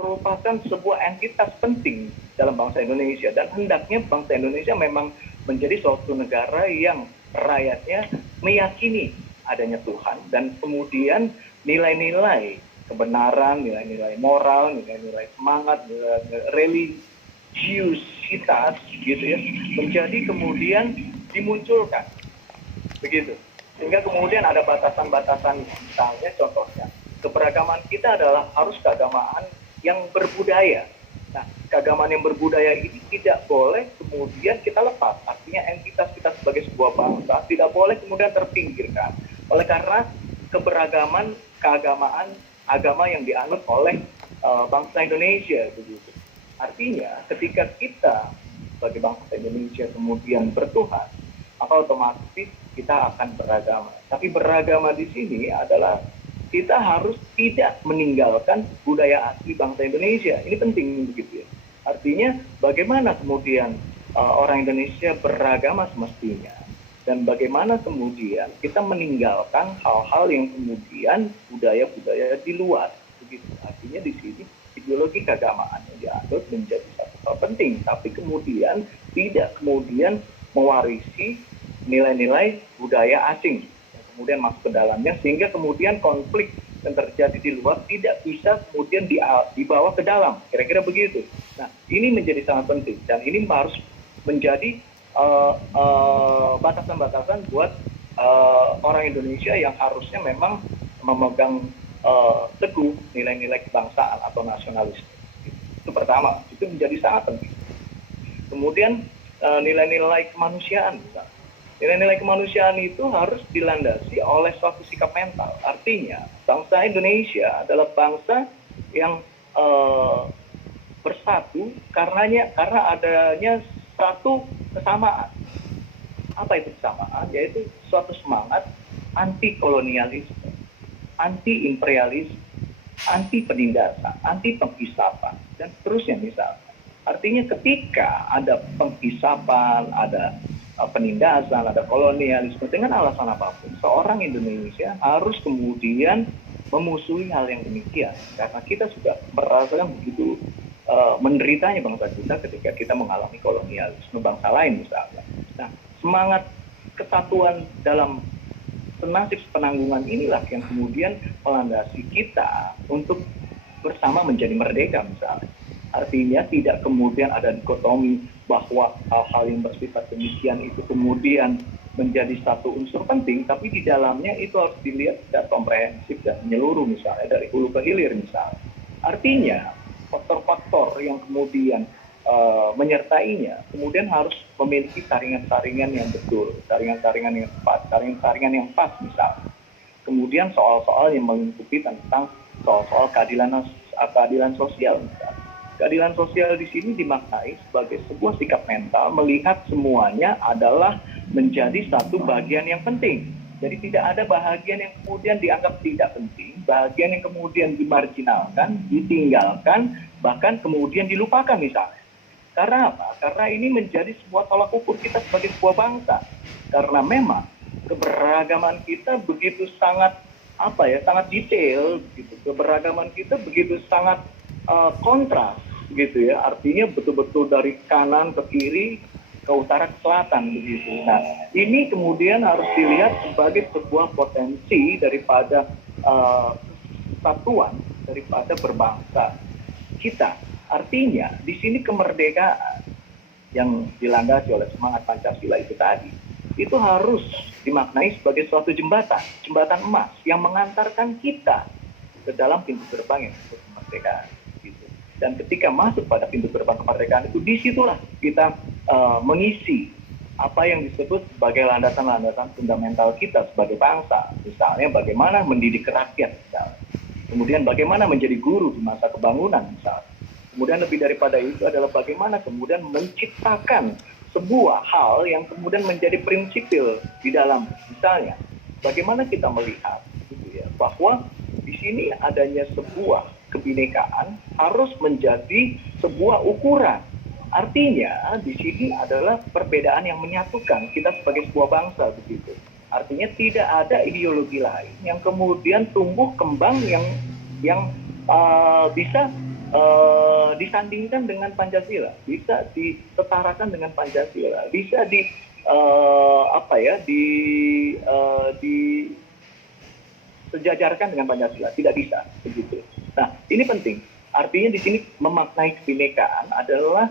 merupakan sebuah entitas penting dalam bangsa Indonesia, dan hendaknya bangsa Indonesia memang menjadi suatu negara yang rakyatnya meyakini adanya Tuhan, dan kemudian nilai-nilai kebenaran, nilai-nilai moral, nilai-nilai semangat, nilai-nilai religiusitas gitu ya, menjadi kemudian dimunculkan begitu. Sehingga kemudian ada batasan-batasan, misalnya contohnya keberagaman kita adalah harus keagamaan yang berbudaya. Nah, keagamaan yang berbudaya ini tidak boleh kemudian kita lepas. Artinya entitas kita sebagai sebuah bangsa tidak boleh kemudian terpinggirkan oleh karena keberagaman keagamaan agama yang dianut oleh bangsa Indonesia begitu. Artinya ketika kita sebagai bangsa Indonesia kemudian bertuhan, maka otomatis kita akan beragama. Tapi beragama di sini adalah kita harus tidak meninggalkan budaya asli bangsa Indonesia. Ini penting begitu ya. Artinya bagaimana kemudian orang Indonesia beragama semestinya, dan bagaimana kemudian kita meninggalkan hal-hal yang kemudian budaya-budaya di luar begitu. Artinya di sini ideologi keagamaan yang dianut menjadi satu hal penting, tapi kemudian tidak kemudian mewarisi nilai-nilai budaya asing yang kemudian masuk ke dalamnya, sehingga kemudian konflik yang terjadi di luar tidak bisa kemudian dibawa ke dalam, kira-kira begitu. Nah, ini menjadi sangat penting, dan ini harus menjadi batasan-batasan buat orang Indonesia yang harusnya memang memegang teguh nilai-nilai kebangsaan atau nasionalisme. Itu pertama, itu menjadi sangat penting. Kemudian nilai-nilai kemanusiaan, misalnya. Nilai-nilai kemanusiaan itu harus dilandasi oleh suatu sikap mental. Artinya, bangsa Indonesia adalah bangsa yang bersatu karena adanya satu kesamaan. Apa itu kesamaan? Yaitu suatu semangat anti kolonialisme, anti imperialisme, anti penindasan, anti penghisapan, dan seterusnya misalnya. Artinya ketika ada penghisapan, ada penindasan, ada kolonialisme dengan alasan apapun, seorang Indonesia harus kemudian memusuhi hal yang demikian, karena kita sudah merasakan begitu menderitanya bangsa kita ketika kita mengalami kolonialisme bangsa lain misalnya. Nah, semangat kesatuan dalam senasib penanggungan inilah yang kemudian melandasi kita untuk bersama menjadi merdeka misalnya. Artinya tidak kemudian ada dikotomi bahwa hal-hal yang bersifat demikian itu kemudian menjadi satu unsur penting, tapi di dalamnya itu harus dilihat secara komprehensif dan menyeluruh misalnya dari hulu ke hilir misalnya. Artinya faktor-faktor yang kemudian menyertainya kemudian harus memiliki saringan-saringan yang betul, saringan-saringan yang tepat, saringan-saringan yang pas misalnya. Kemudian soal-soal yang melingkupi tentang soal-soal keadilan sosial misalnya. Keadilan sosial di sini dimaknai sebagai sebuah sikap mental melihat semuanya adalah menjadi satu bagian yang penting. Jadi tidak ada bahagian yang kemudian dianggap tidak penting, bagian yang kemudian dimarginalkan, ditinggalkan, bahkan kemudian dilupakan misalnya. Karena apa? Karena ini menjadi sebuah tolak ukur kita sebagai sebuah bangsa. Karena memang keberagaman kita begitu sangat sangat detail gitu. Keberagaman kita begitu sangat kontras gitu ya, artinya betul-betul dari kanan ke kiri, ke utara ke selatan begitu. Nah, ini kemudian harus dilihat sebagai sebuah potensi daripada kesatuan, daripada berbangsa kita. Artinya di sini kemerdekaan yang dilandasi oleh semangat Pancasila itu tadi, itu harus dimaknai sebagai suatu jembatan emas yang mengantarkan kita ke dalam pintu gerbang yang disebut kemerdekaan. Dan ketika masuk pada pintu gerbang kemerdekaan itu, disitulah kita mengisi apa yang disebut sebagai landasan-landasan fundamental kita sebagai bangsa. Misalnya bagaimana mendidik rakyat, misalnya. Kemudian bagaimana menjadi guru di masa kebangunan, misalnya. Kemudian lebih daripada itu adalah bagaimana kemudian menciptakan sebuah hal yang kemudian menjadi prinsipil di dalam, misalnya. Bagaimana kita melihat gitu ya, bahwa di sini adanya sebuah kebinekaan harus menjadi sebuah ukuran. Artinya di sini adalah perbedaan yang menyatukan kita sebagai sebuah bangsa begitu. Artinya tidak ada ideologi lain yang kemudian tumbuh kembang yang bisa disandingkan dengan Pancasila, bisa disetarakan dengan Pancasila, bisa apa ya, disejajarkan dengan Pancasila, tidak bisa begitu. Nah, ini penting. Artinya di sini memaknai kebinekaan adalah